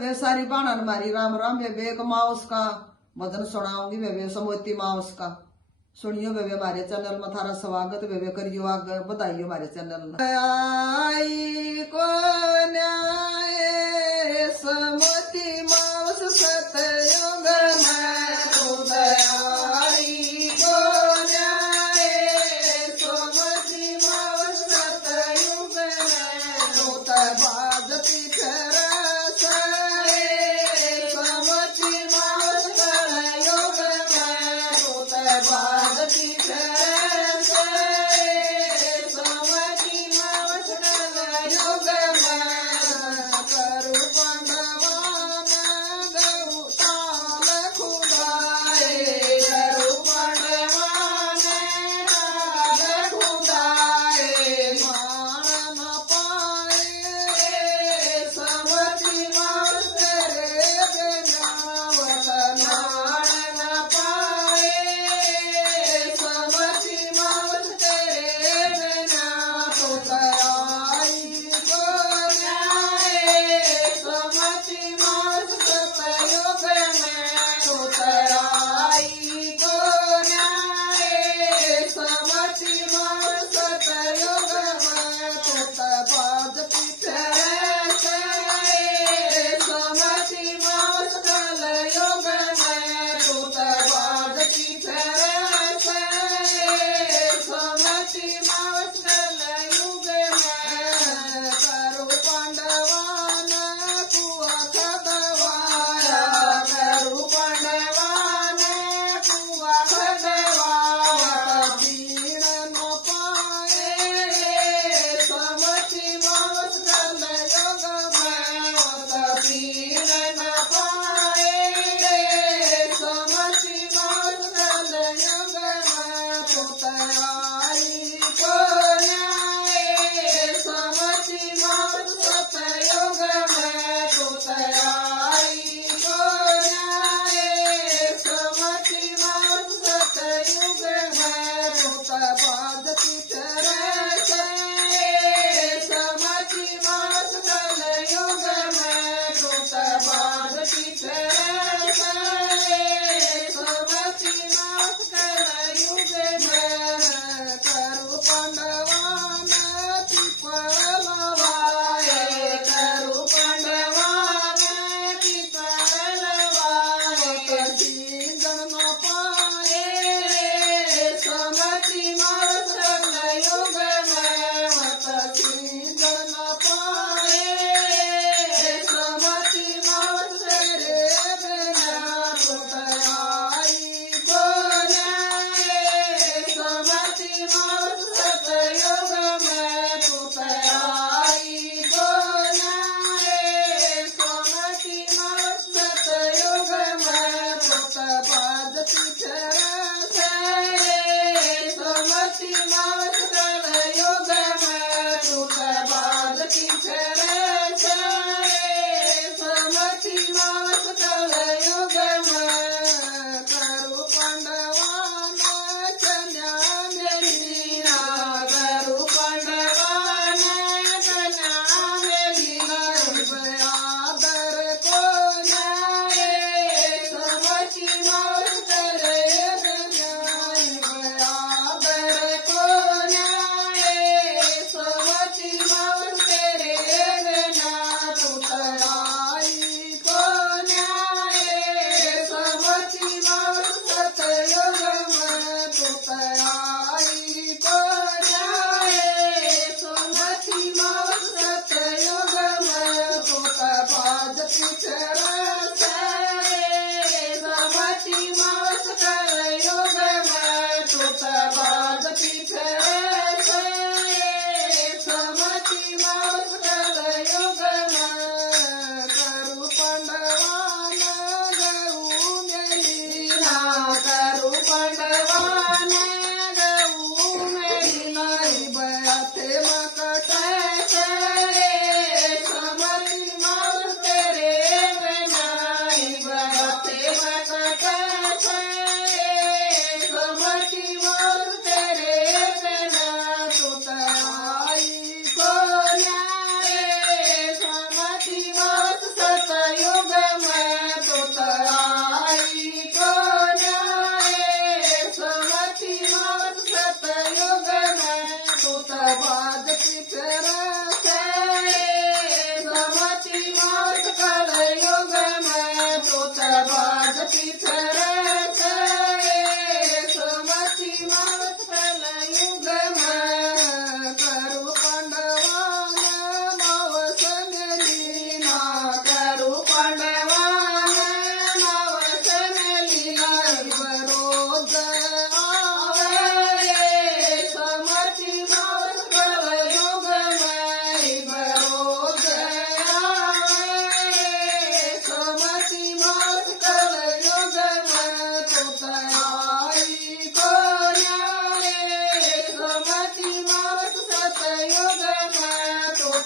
वे सारी बाणन मारी राम राम वे एक माउस का भजन सुनाऊंगी वे समोती माउस का। सुनियो वे हमारे चैनल में थारा स्वागत वे करियो आगे बताइयो हमारे चैनल में। आई को न्याय समोती माउस सतयुग में उदयाई को न्याय समोती माउस सतयुग में उतर बाजती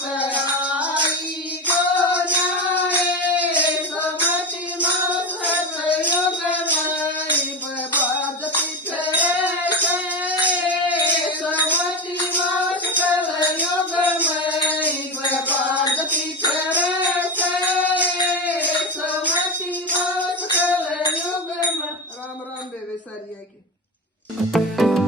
आई गोन्याए समती मास योग माई बाजती फिरे समती मास योग माई बाजती फिरे समती मास योग राम राम बेबे सारी है की